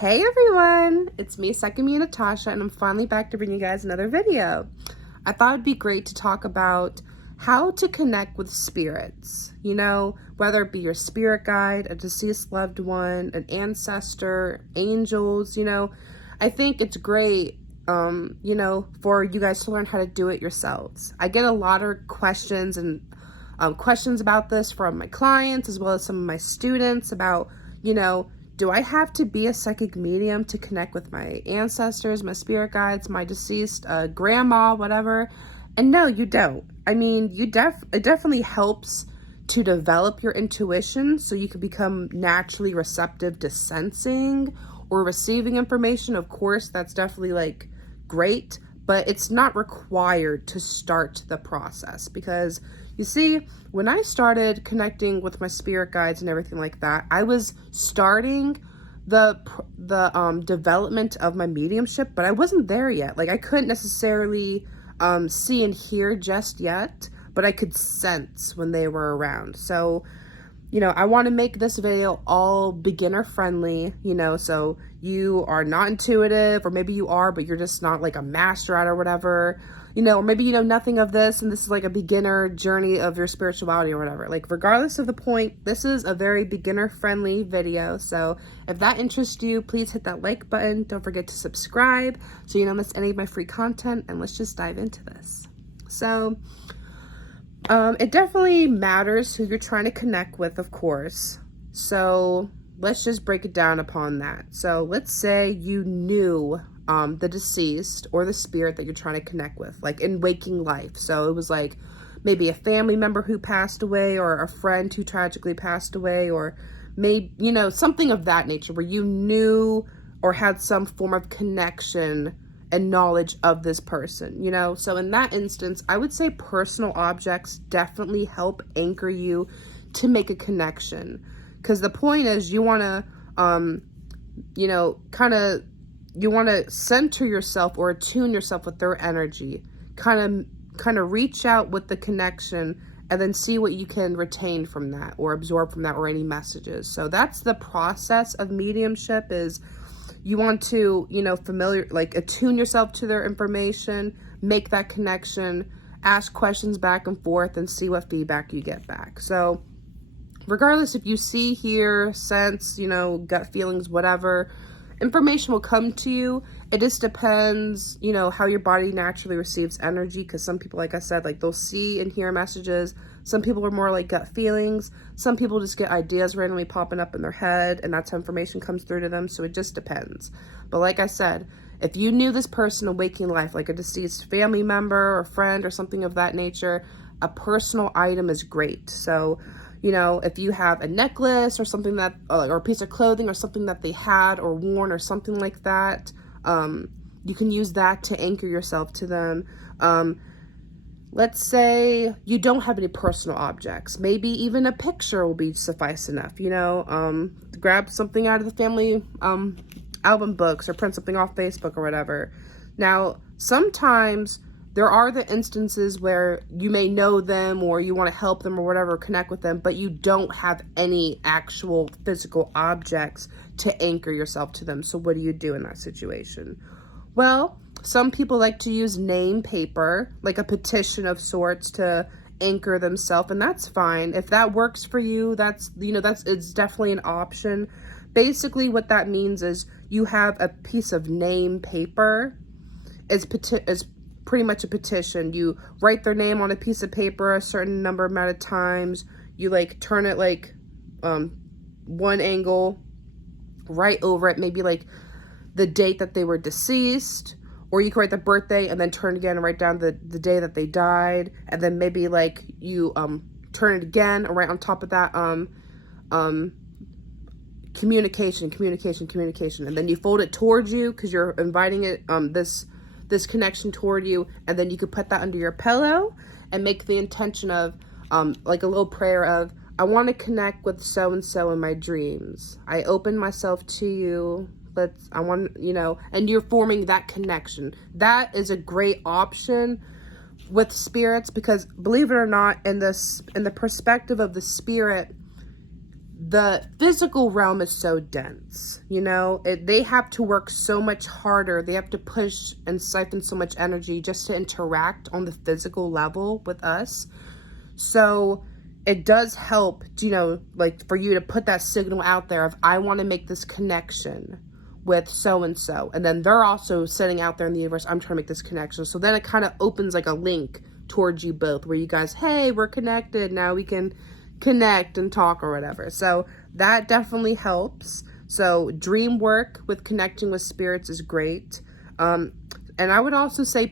Hey everyone, it's me, Natasha, and I'm finally back to bring you guys another video. I thought it'd be great to talk about how to connect with spirits, whether it be your spirit guide, a deceased loved one, an ancestor, angels, I think it's great, for you guys to learn how to do it yourselves. I get a lot of questions and questions about this from my clients as well as some of my students about, do I have to be a psychic medium to connect with my ancestors, my spirit guides, my deceased grandma, whatever? And no, you don't. I mean, it definitely helps to develop your intuition so you can become naturally receptive to sensing or receiving information. Of course, that's definitely great, but it's not required to start the process because you see, when I started connecting with my spirit guides and everything like that, I was starting the development of my mediumship, but I wasn't there yet. I couldn't necessarily see and hear just yet, but I could sense when they were around. So, I want to make this video all beginner friendly, so you are not intuitive, or maybe you are, but you're just not a master at it or whatever, or maybe you know nothing of this and this is a beginner journey of your spirituality or whatever. Regardless of the point, this is a very beginner friendly video. So if that interests you, please hit that like button. Don't forget to subscribe so you don't miss any of my free content, and let's just dive into this. So it definitely matters who you're trying to connect with, of course. So let's just break it down upon that. So let's say you knew the deceased or the spirit that you're trying to connect with, in waking life. So it was maybe a family member who passed away, or a friend who tragically passed away, or maybe, something of that nature where you knew or had some form of connection and knowledge of this person, So in that instance, I would say personal objects definitely help anchor you to make a connection. Because the point is you want to, you want to center yourself or attune yourself with their energy, kind of reach out with the connection, and then see what you can retain from that or absorb from that, or any messages. So that's the process of mediumship. Is you want to, attune yourself to their information, make that connection, ask questions back and forth, and see what feedback you get back. So regardless if you see, hear, sense, gut feelings, whatever, information will come to you. It just depends, how your body naturally receives energy, because some people, like I said, they'll see and hear messages. Some people are more gut feelings. Some people just get ideas randomly popping up in their head, and that's how information comes through to them. So it just depends. But like I said, if you knew this person in waking life, like a deceased family member or friend or something of that nature, a personal item is great. So, if you have a necklace or something that, or a piece of clothing or something that they had or worn or something like that, you can use that to anchor yourself to them. Let's say you don't have any personal objects. Maybe even a picture will be suffice enough, grab something out of the family album books, or print something off Facebook or whatever. Now, sometimes there are the instances where you may know them, or you want to help them or whatever, connect with them, but you don't have any actual physical objects to anchor yourself to them. So what do you do in that situation? Well, some people like to use name paper, like a petition of sorts, to anchor themselves, and that's fine. If that works for you, it's definitely an option. Basically, what that means is you have a piece of name paper. Is pretty much a petition. You write their name on a piece of paper a certain number amount of times. You turn it one angle right over it, maybe the date that they were deceased, or you can write the birthday and then turn it again and write down the day that they died, and then maybe you turn it again and right on top of that communication, and then you fold it towards you because you're inviting it this connection toward you, and then you could put that under your pillow and make the intention of a little prayer of, I want to connect with so and so in my dreams. I open myself to you. And you're forming that connection. That is a great option with spirits, because believe it or not, in the perspective of the spirit, the physical realm is so dense, you know, they have to work so much harder. They have to push and siphon so much energy just to interact on the physical level with us. So it does help, you know, like for you to put that signal out there of, I want to make this connection with so-and-so. And then they're also sitting out there in the universe, I'm trying to make this connection. So then it kind of opens like a link towards you both where you guys, hey, we're connected. Now we can connect and talk or whatever. So that definitely helps. So dream work with connecting with spirits is great. And I would also say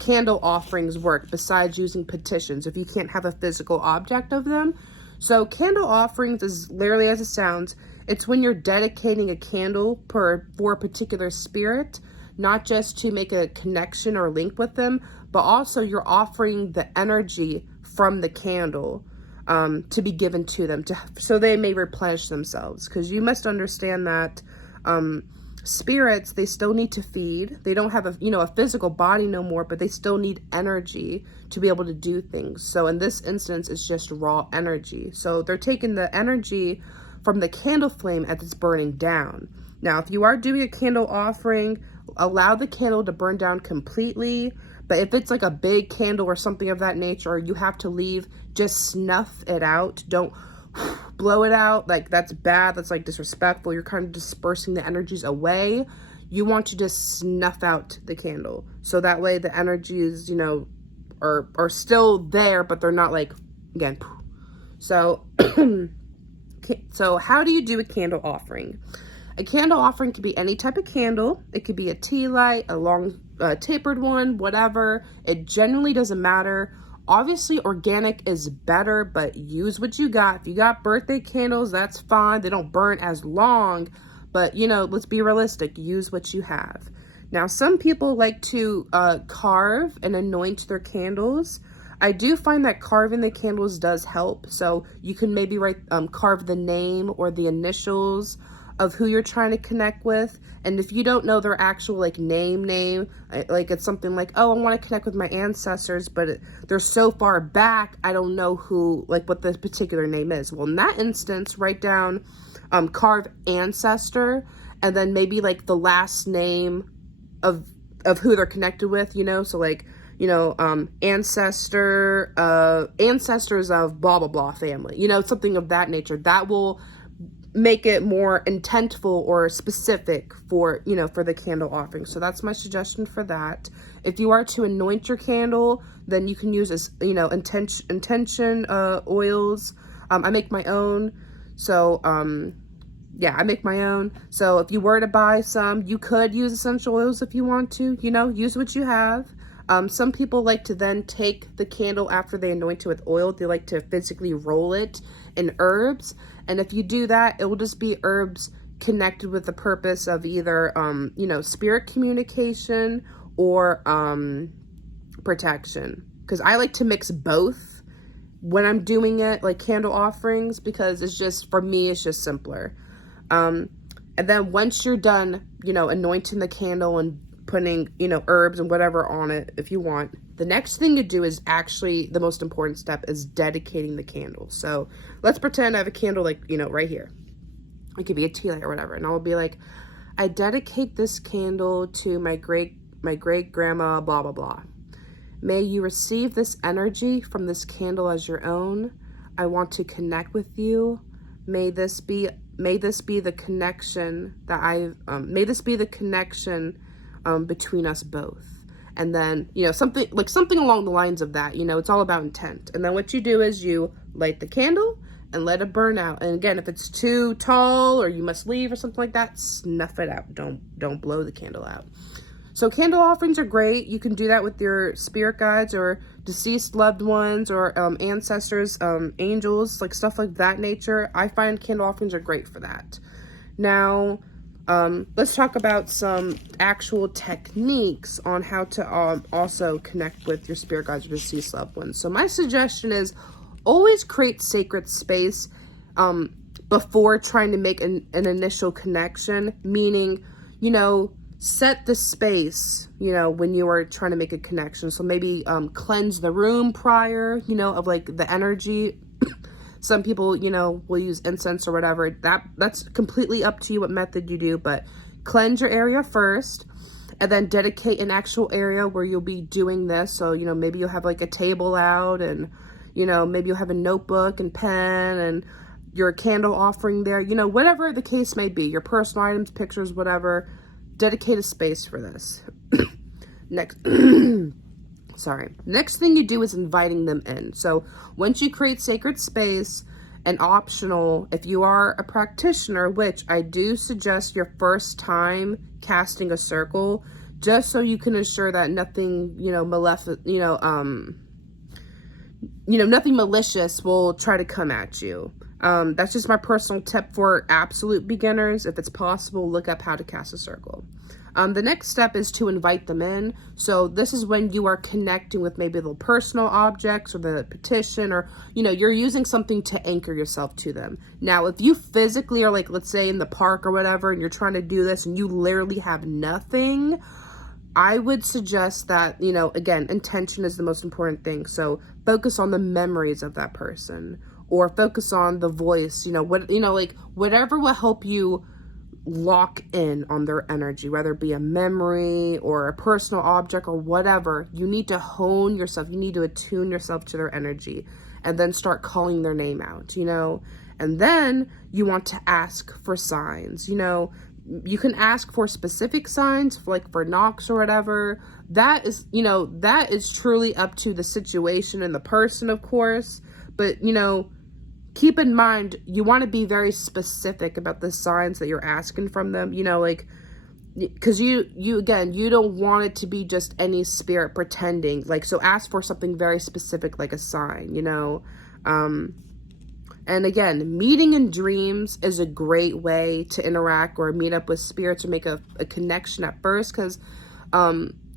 candle offerings work besides using petitions if you can't have a physical object of them. So candle offerings is literally as it sounds. It's when you're dedicating a candle for a particular spirit, not just to make a connection or link with them, but also you're offering the energy from the candle to be given to them, so they may replenish themselves. Because you must understand that spirits, they still need to feed. They don't have a physical body no more, but they still need energy to be able to do things. So in this instance, it's just raw energy. So they're taking the energy from the candle flame as it's burning down. Now, if you are doing a candle offering, allow the candle to burn down completely. But if it's like a big candle or something of that nature, or you have to leave, just snuff it out. Don't blow it out. Like, that's bad. That's like disrespectful. You're kind of dispersing the energies away. You want to just snuff out the candle. So that way the energies, you know, are still there, but they're not like, again. So, so how do you do a candle offering? A candle offering could be any type of candle. It could be a tea light, a long tapered one, whatever. It generally doesn't matter. Obviously, organic is better, but use what you got. If you got birthday candles, that's fine. They don't burn as long, but, you know, let's be realistic. Use what you have. Now, some people like to carve and anoint their candles. I do find that carving the candles does help. So you can maybe carve the name or the initials of who you're trying to connect with. And if you don't know their actual like name, like it's something like, oh, I want to connect with my ancestors, but they're so far back, I don't know who, like what the particular name is. Well, in that instance, write down, carve ancestor, and then maybe like the last name of who they're connected with, you know? So like, you know, ancestors of blah, blah, blah family, you know, something of that nature. That will make it more intentful or specific for, you know, for the candle offering. So that's my suggestion for that. If you are to anoint your candle, then you can use as, you know, intention oils. I make my own. So, yeah, I make my own. So if you were to buy some, you could use essential oils if you want to, you know, use what you have. Some people like to then take the candle after they anoint it with oil. They like to physically roll it in herbs. And if you do that, it will just be herbs connected with the purpose of either, you know, spirit communication or protection. Because I like to mix both when I'm doing it, like candle offerings, because it's just, for me, it's just simpler. And then once you're done, you know, anointing the candle and putting, you know, herbs and whatever on it, if you want, the next thing to do is actually the most important step is dedicating the candle. So let's pretend I have a candle like, you know, right here. It could be a tea light or whatever. And I'll be like, I dedicate this candle to my great grandma, blah, blah, blah. May you receive this energy from this candle as your own. I want to connect with you. May this be the connection between us both. And then, you know, something along the lines of that. You know, it's all about intent. And then what you do is you light the candle and let it burn out. And again, if it's too tall or you must leave or something like that, snuff it out. Don't blow the candle out. So candle offerings are great. You can do that with your spirit guides or deceased loved ones or ancestors, angels, like stuff like that nature. I find candle offerings are great for that. Now, let's talk about some actual techniques on how to also connect with your spirit guides or deceased loved ones. So my suggestion is always create sacred space before trying to make an initial connection, meaning, you know, set the space, you know, when you are trying to make a connection. So maybe cleanse the room prior, you know, of like the energy. Some people, you know, will use incense or whatever. That's completely up to you what method you do, but cleanse your area first, and then dedicate an actual area where you'll be doing this. So, you know, maybe you'll have like a table out, and, you know, maybe you'll have a notebook and pen and your candle offering there, you know, whatever the case may be, your personal items, pictures, whatever. Dedicate a space for this. Next, sorry. Next thing you do is inviting them in. So once you create sacred space, and optional, if you are a practitioner, which I do suggest your first time casting a circle, just so you can ensure that nothing, you know, nothing malicious will try to come at you. That's just my personal tip for absolute beginners. If it's possible, look up how to cast a circle. The next step is to invite them in. So this is when you are connecting with maybe the personal objects or the petition, or, you know, you're using something to anchor yourself to them. Now, if you physically are, like, let's say in the park or whatever, and you're trying to do this and you literally have nothing, I would suggest that, you know, again, intention is the most important thing. So focus on the memories of that person, or focus on the voice, you know, whatever will help you lock in on their energy, whether it be a memory or a personal object or whatever. You need to hone yourself. You need to attune yourself to their energy, and then start calling their name out, you know. And then you want to ask for signs. You know, you can ask for specific signs, like for knocks or whatever. That is, you know, that is truly up to the situation and the person, of course. But, you know, keep in mind, you want to be very specific about the signs that you're asking from them, you know, like, because you don't want it to be just any spirit pretending, like, so ask for something very specific, like a sign, you know. And again, meeting in dreams is a great way to interact or meet up with spirits, or make a connection at first, because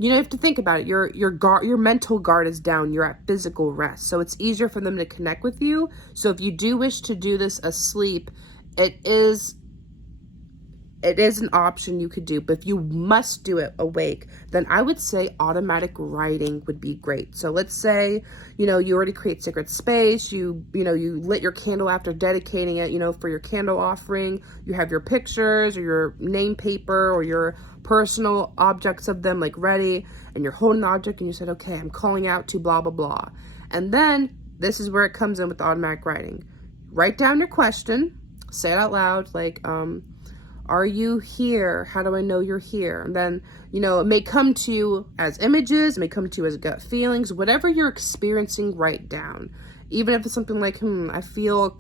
you know, you have to think about it. Your mental guard is down. You're at physical rest. So it's easier for them to connect with you. So if you do wish to do this asleep, it is an option you could do. But if you must do it awake, then I would say automatic writing would be great. So let's say, you know, you already create sacred space. You lit your candle after dedicating it, you know, for your candle offering. You have your pictures or your name paper or your personal objects of them, like, ready, and you're holding the object, and you said, okay, I'm calling out to blah, blah, blah. And then this is where it comes in with the automatic writing. Write down your question, say it out loud, like, are you here? How do I know you're here? And then, you know, it may come to you as images, it may come to you as gut feelings, whatever you're experiencing, write down. Even if it's something like, I feel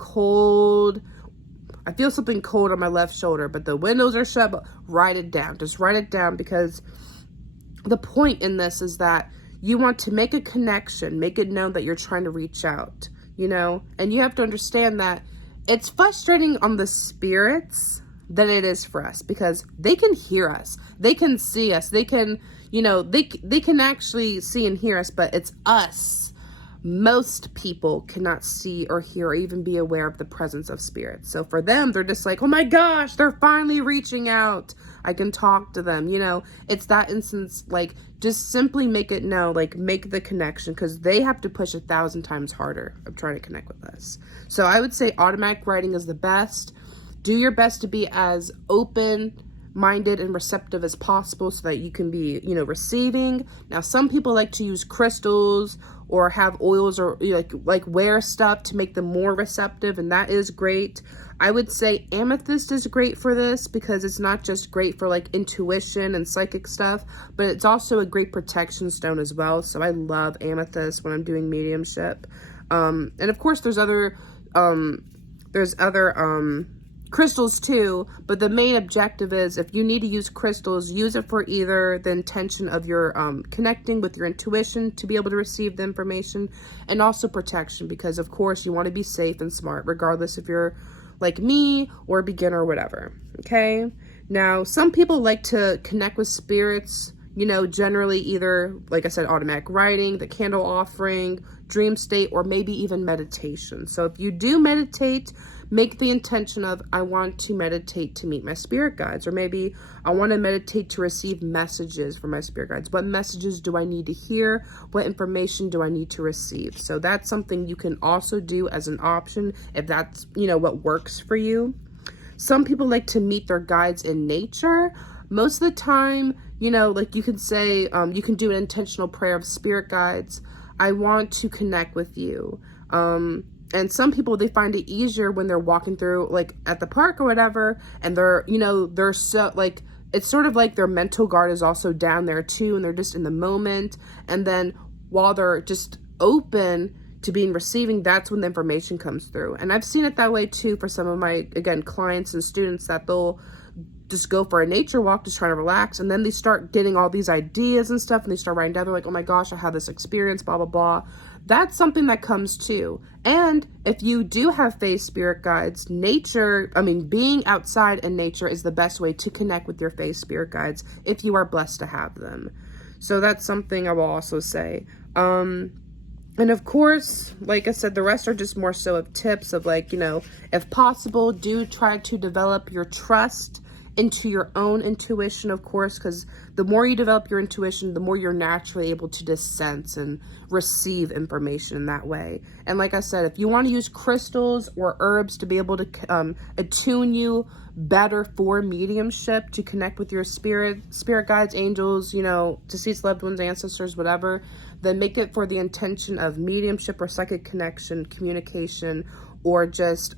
something cold on my left shoulder, but the windows are shut. But write it down. Just write it down, because the point in this is that you want to make a connection, make it known that you're trying to reach out, you know, and you have to understand that it's frustrating on the spirits than it is for us, because they can hear us, they can see us, they can, you know, they can actually see and hear us, but it's us. Most people cannot see or hear or even be aware of the presence of spirits. So for them, they're just like, oh my gosh, they're finally reaching out. I can talk to them. You know, it's that instance, like, just simply make it know, like, make the connection, because they have to push 1,000 times harder of trying to connect with us. So I would say automatic writing is the best. Do your best to be as open-minded and receptive as possible, so that you can be, you know, receiving. Now, some people like to use crystals or have oils, or, you know, like wear stuff to make them more receptive, and that is great. I would say amethyst is great for this, because it's not just great for, like, intuition and psychic stuff, but it's also a great protection stone as well. So I love amethyst when I'm doing mediumship. And of course there's other crystals too, but the main objective is, if you need to use crystals, use it for either the intention of your connecting with your intuition to be able to receive the information, and also protection, because of course you want to be safe and smart, regardless if you're like me or a beginner or whatever. Okay, now some people like to connect with spirits, you know, generally either, like I said, automatic writing, the candle offering, dream state, or maybe even meditation. So if you do meditate, make the intention of, I want to meditate to meet my spirit guides, or maybe I want to meditate to receive messages from my spirit guides. What messages do I need to hear? What information do I need to receive? So that's something you can also do as an option if that's, what works for you. Some people like to meet their guides in nature. Most of the time, like you can say, you can do an intentional prayer of spirit guides. I want to connect with you. And some people, they find it easier when they're walking through, like at the park or whatever, and they're so, like, it's sort of like their mental guard is also down there too, and they're just in the moment. And then while they're just open to being receiving, that's when the information comes through. And I've seen it that way too for some of my, again, clients and students, that they'll just go for a nature walk, just trying to relax, and then they start getting all these ideas and stuff, and they start writing down, they're like, oh my gosh, I had this experience, blah, blah, blah. That's something that comes too. And if you do have faith spirit guides, being outside in nature is the best way to connect with your faith spirit guides if you are blessed to have them. So that's something I will also say. And of course, like I said, the rest are just more so of tips of, like, if possible, do try to develop your trust into your own intuition, of course, because the more you develop your intuition, the more you're naturally able to just sense and receive information in that way. And like I said, if you want to use crystals or herbs to be able to attune you better for mediumship, to connect with your spirit guides, angels, deceased loved ones, ancestors, whatever, then make it for the intention of mediumship or psychic connection, communication, or just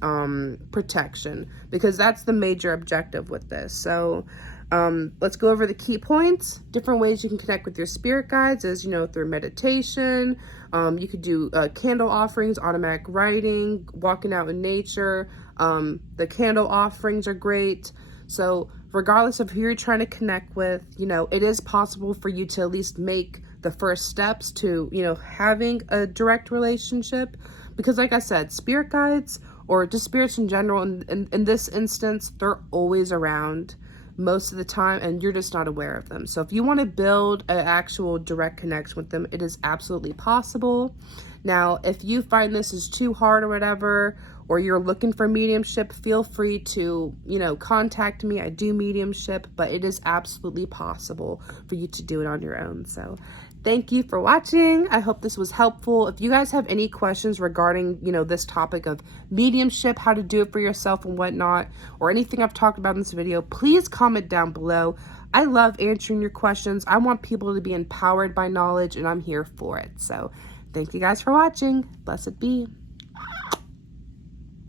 protection, because that's the major objective with this. So let's go over the key points. Different ways you can connect with your spirit guides is, through meditation. You could do candle offerings, automatic writing, walking out in nature. The candle offerings are great. So regardless of who you're trying to connect with, it is possible for you to at least make the first steps to, having a direct relationship. Because like I said, spirit guides, or just spirits in general, in this instance, they're always around most of the time, and you're just not aware of them. So if you want to build an actual direct connection with them, it is absolutely possible. Now, if you find this is too hard or whatever, or you're looking for mediumship, feel free to, contact me. I do mediumship, but it is absolutely possible for you to do it on your own. So thank you for watching. I hope this was helpful. If you guys have any questions regarding, this topic of mediumship, how to do it for yourself and whatnot, or anything I've talked about in this video, please comment down below. I love answering your questions. I want people to be empowered by knowledge, and I'm here for it. So thank you guys for watching. Blessed be.